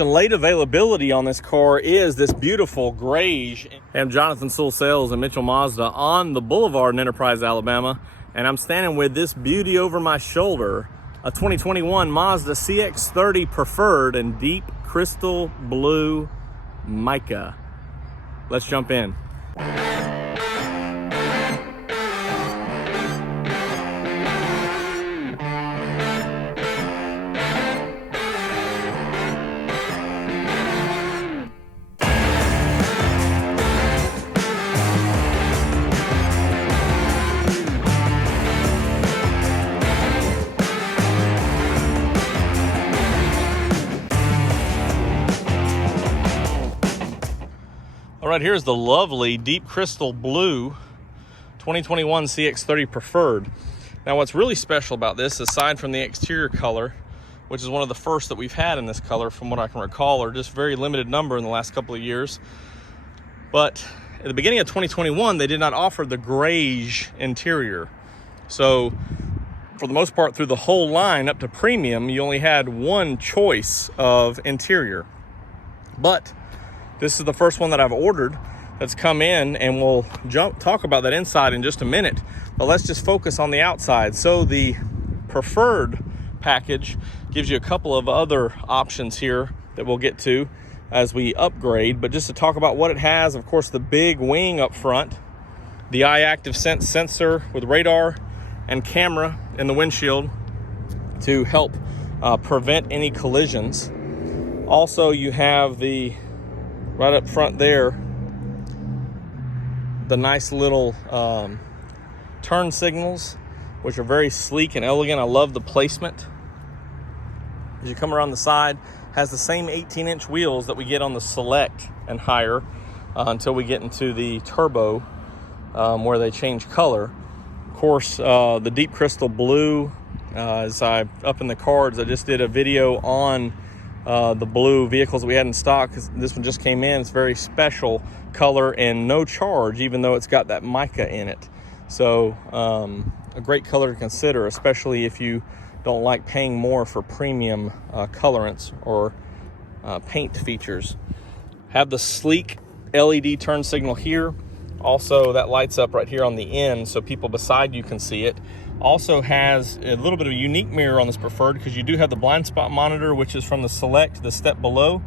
Late availability on this car is this beautiful Greige. I'm Jonathan Sewell Sales and Mitchell Mazda on the Boulevard in Enterprise, Alabama, and I'm standing with this beauty over my shoulder, a 2021 Mazda CX-30 Preferred in Deep Crystal Blue Mica. Let's jump in. All right, here's the lovely Deep Crystal Blue 2021 CX-30 Preferred. Now, what's really special about this, aside from the exterior color, which is one of the first that we've had in this color from what I can recall, or just very limited number in the last couple of years. But at the beginning of 2021, they did not offer the Greige interior. So for the most part, through the whole line up to premium, you only had one choice of interior. But this is the first one that I've ordered that's come in, and we'll talk about that inside in just a minute. But let's just focus on the outside. So the Preferred package gives you a couple of other options here that we'll get to as we upgrade. But just to talk about what it has, of course, the big wing up front, the eye active sense sensor with radar and camera in the windshield to help prevent any collisions. Also, you have the right up front there, the nice little turn signals, which are very sleek and elegant. I love the placement. As you come around the side, has the same 18-inch wheels that we get on the Select and higher until we get into the Turbo, where they change color. Of course, the Deep Crystal Blue, as up in the cards, I just did a video on the blue vehicles that we had in stock, because this one just came in. It's very special color and no charge, even though it's got that mica in it. So a great color to consider, especially if you don't like paying more for premium colorants or paint features. Have the sleek LED turn signal here. Also, that lights up right here on the end so people beside you can see it. Also has a little bit of a unique mirror on this Preferred, because you do have the blind spot monitor, which is from the Select, the step below.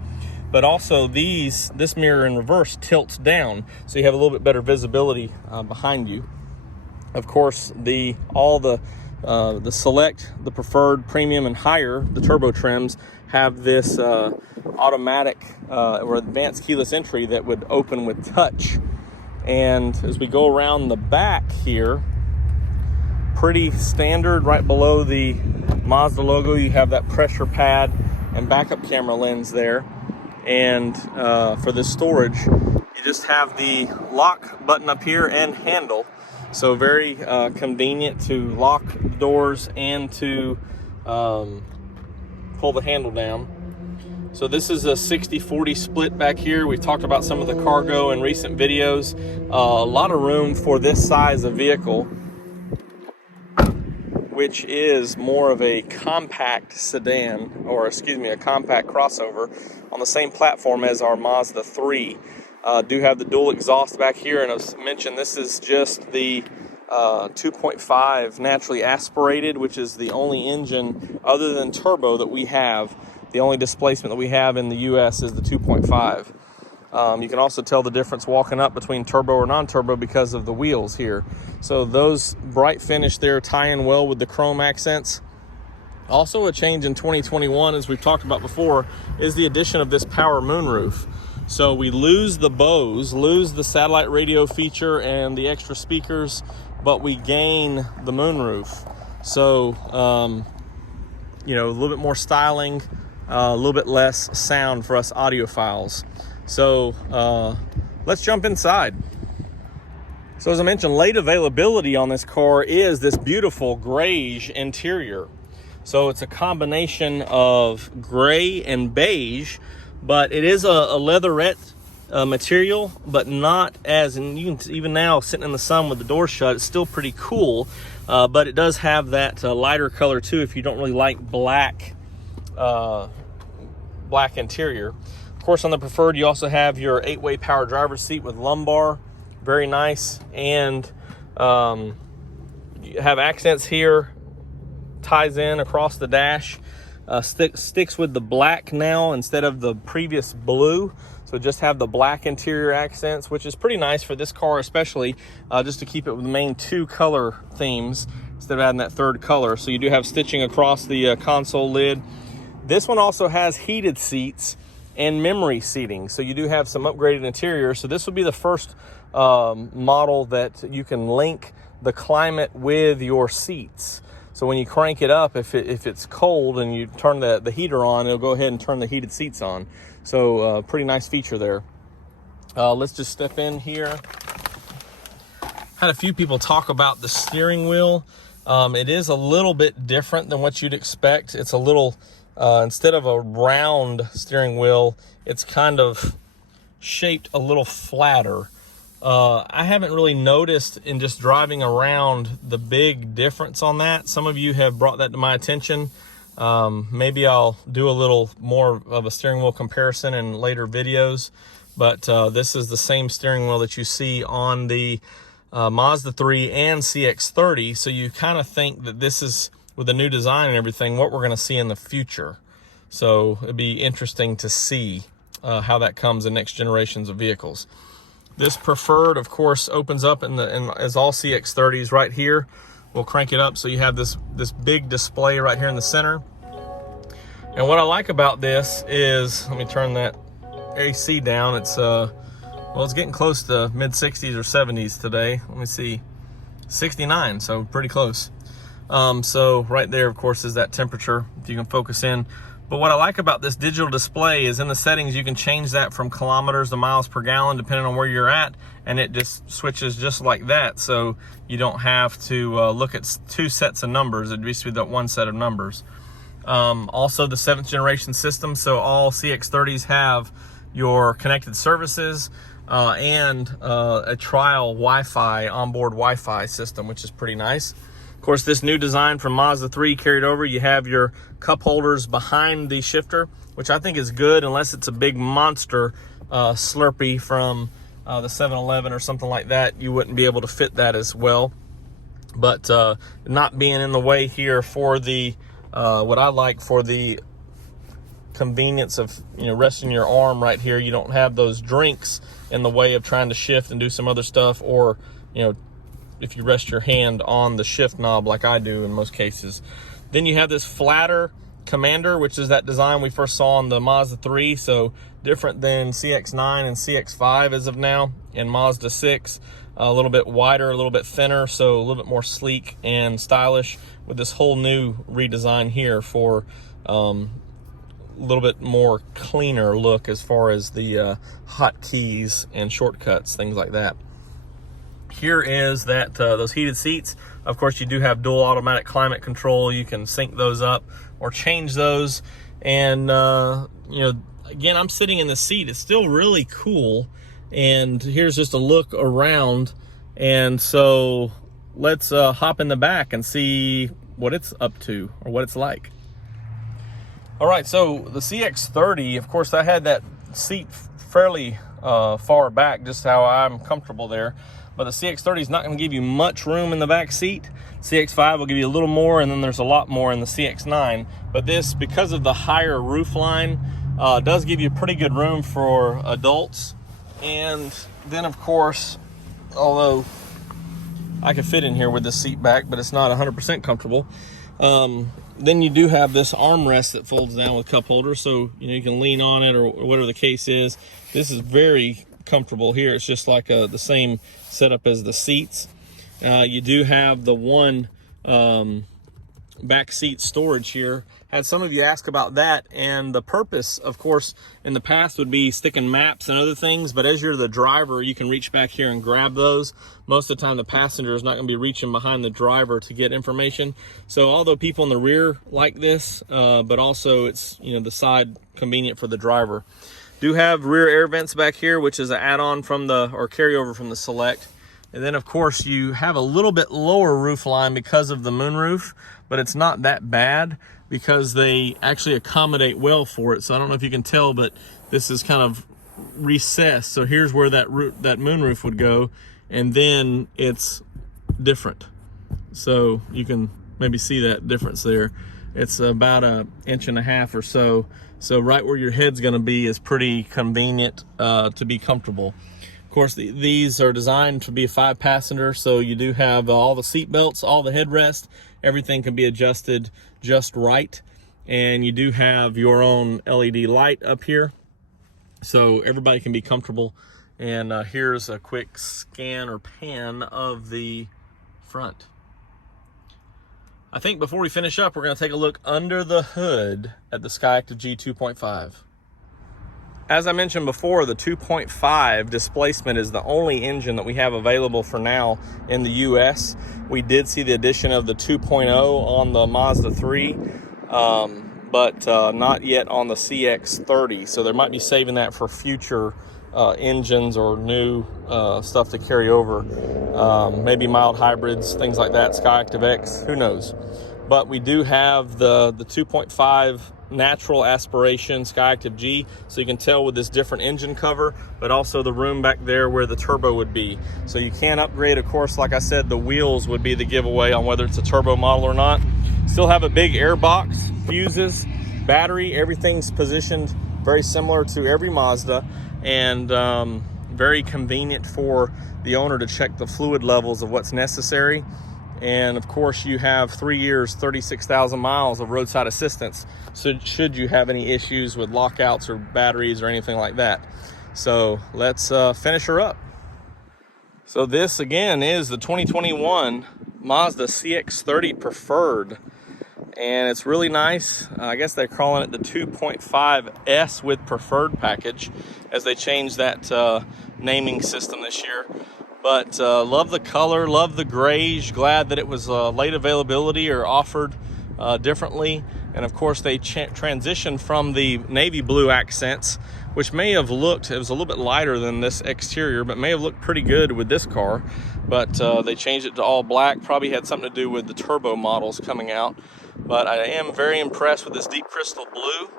But also this mirror in reverse tilts down, so you have a little bit better visibility behind you. Of course, all the Select, the Preferred, Premium, and higher, the turbo trims, have this automatic or advanced keyless entry that would open with touch. And as we go around the back here, pretty standard, right below the Mazda logo, you have that pressure pad and backup camera lens there. And for this storage, you just have the lock button up here and handle. So very convenient to lock the doors and to pull the handle down. So this is a 60-40 split back here. We've talked about some of the cargo in recent videos. A lot of room for this size of vehicle, which is more of a compact sedan, or excuse me, a compact crossover on the same platform as our Mazda 3. Do have the dual exhaust back here, and as mentioned, this is just the 2.5 naturally aspirated, which is the only engine other than turbo that we have. The only displacement that we have in the US is the 2.5. You can also tell the difference walking up between turbo or non-turbo because of the wheels here. So those bright finish there tie in well with the chrome accents. Also a change in 2021, as we've talked about before, is the addition of this power moonroof. So we lose the Bose, lose the satellite radio feature and the extra speakers, but we gain the moonroof. So, you know, a little bit more styling, a little bit less sound for us audiophiles. So let's jump inside. So as I mentioned, late availability on this car is this beautiful Greige interior. So it's a combination of gray and beige, but it is a leatherette material, but not as, and you can even now sitting in the sun with the door shut, it's still pretty cool. But it does have that lighter color too, if you don't really like black black interior. Of course, on the Preferred, you also have your 8-way power driver's seat with lumbar, very nice, and you have accents here, ties in across the dash, sticks with the black now instead of the previous blue. So just have the black interior accents, which is pretty nice for this car, especially just to keep it with the main 2 color themes instead of adding that 3rd color. So you do have stitching across the console lid. This one also has heated seats and memory seating, so you do have some upgraded interior. So this would be the first model that you can link the climate with your seats. So when you crank it up, if it's cold and you turn the heater on, it'll go ahead and turn the heated seats on. So pretty nice feature there. Let's just step in here. Had a few people talk about the steering wheel. It is a little bit different than what you'd expect. It's a little, instead of a round steering wheel, it's kind of shaped a little flatter. I haven't really noticed in just driving around the big difference on that. Some of you have brought that to my attention. Maybe I'll do a little more of a steering wheel comparison in later videos, but this is the same steering wheel that you see on the Mazda 3 and CX-30. So you kind of think that this is, with the new design and everything, what we're going to see in the future. So it'd be interesting to see how that comes in next generations of vehicles. This Preferred, of course, opens up as all CX-30s right here. We'll crank it up so you have this big display right here in the center. And what I like about this is, let me turn that AC down. It's well, it's getting close to mid 60s or 70s today. Let me see, 69, so pretty close. So right there, of course, is that temperature, if you can focus in. But what I like about this digital display is in the settings, you can change that from kilometers to miles per gallon, depending on where you're at, and it just switches just like that. So you don't have to look at 2 sets of numbers. It used to be that 1 set of numbers. Also the 7th generation system. So all CX-30s have your connected services and a trial Wi-Fi, onboard Wi-Fi system, which is pretty nice. Of course, this new design from Mazda 3 carried over. You have your cup holders behind the shifter, which I think is good, unless it's a big monster Slurpee from the 7-Eleven or something like that. You wouldn't be able to fit that as well. But not being in the way here for the, what I like for the convenience of, resting your arm right here. You don't have those drinks in the way of trying to shift and do some other stuff, or, if you rest your hand on the shift knob like I do in most cases. Then you have this flatter Commander, which is that design we first saw on the Mazda 3, so different than CX-9 and CX-5 as of now, and Mazda 6. A little bit wider, a little bit thinner, so a little bit more sleek and stylish, with this whole new redesign here for a little bit more cleaner look as far as the hotkeys and shortcuts, things like that. Here is that those heated seats. Of course, you do have dual automatic climate control. You can sync those up or change those. And again, I'm sitting in the seat. It's still really cool. And here's just a look around. And so let's hop in the back and see what it's up to, or what it's like. All right, so the CX-30, of course, I had that seat fairly far back, just how I'm comfortable there. But the CX-30 is not going to give you much room in the back seat. CX-5 will give you a little more, and then there's a lot more in the CX-9. But this, because of the higher roof line, does give you pretty good room for adults. And then, of course, although I could fit in here with the seat back, but it's not 100% comfortable, then you do have this armrest that folds down with cup holders, so you can lean on it or whatever the case is. This is very comfortable here. It's just like the same setup as the seats. You do have the one back seat storage here. Had some of you ask about that, and the purpose, of course, in the past would be sticking maps and other things, but as you're the driver, you can reach back here and grab those. Most of the time, the passenger is not going to be reaching behind the driver to get information. So although people in the rear like this, but also it's, the side convenient for the driver. Do have rear air vents back here, which is an add-on from or carryover from the Select. And then, of course, you have a little bit lower roof line because of the moonroof, but it's not that bad because they actually accommodate well for it. So I don't know if you can tell, but this is kind of recessed. So here's where that moonroof would go, and then it's different. So you can maybe see that difference there. It's about 1.5 inches or so. So right where your head's gonna be is pretty convenient to be comfortable. Of course, these are designed to be a 5-passenger, so you do have all the seat belts, all the headrest, everything can be adjusted just right. And you do have your own LED light up here, so everybody can be comfortable. And here's a quick scan or pan of the front. I think before we finish up, we're gonna take a look under the hood at the Skyactiv G 2.5. As I mentioned before, the 2.5 displacement is the only engine that we have available for now in the US. We did see the addition of the 2.0 on the Mazda 3, but not yet on the CX-30. So there might be saving that for future engines or new stuff to carry over. Maybe mild hybrids, things like that, Skyactiv X, who knows. But we do have the 2.5 natural aspiration Skyactiv G, so you can tell with this different engine cover, but also the room back there where the turbo would be. So you can upgrade, of course. Like I said, the wheels would be the giveaway on whether it's a turbo model or not. Still have a big air box, fuses, battery, everything's positioned very similar to every Mazda, and very convenient for the owner to check the fluid levels of what's necessary. And of course, you have 3 years, 36,000 miles of roadside assistance. So should you have any issues with lockouts or batteries or anything like that. So let's finish her up. So this again is the 2021 Mazda CX-30 Preferred. And it's really nice. I guess they're calling it the 2.5S with Preferred package, as they changed that naming system this year. But love the color, love the Greige. Glad that it was late availability or offered differently. And of course, they transitioned from the navy blue accents, which may have looked, it was a little bit lighter than this exterior, but may have looked pretty good with this car. But they changed it to all black. Probably had something to do with the turbo models coming out. But I am very impressed with this Deep Crystal Blue.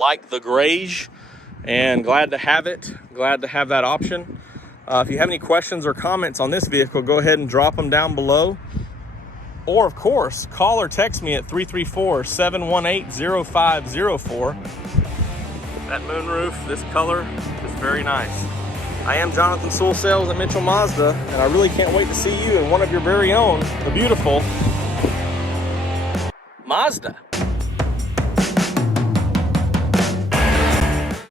Like the Greige, and glad to have it. Glad to have that option. If you have any questions or comments on this vehicle, go ahead and drop them down below. Or, of course, call or text me at 334-718-0504. That moonroof, this color, is very nice. I am Jonathan Sewell Sales at Mitchell Mazda, and I really can't wait to see you in one of your very own, the beautiful Mazda.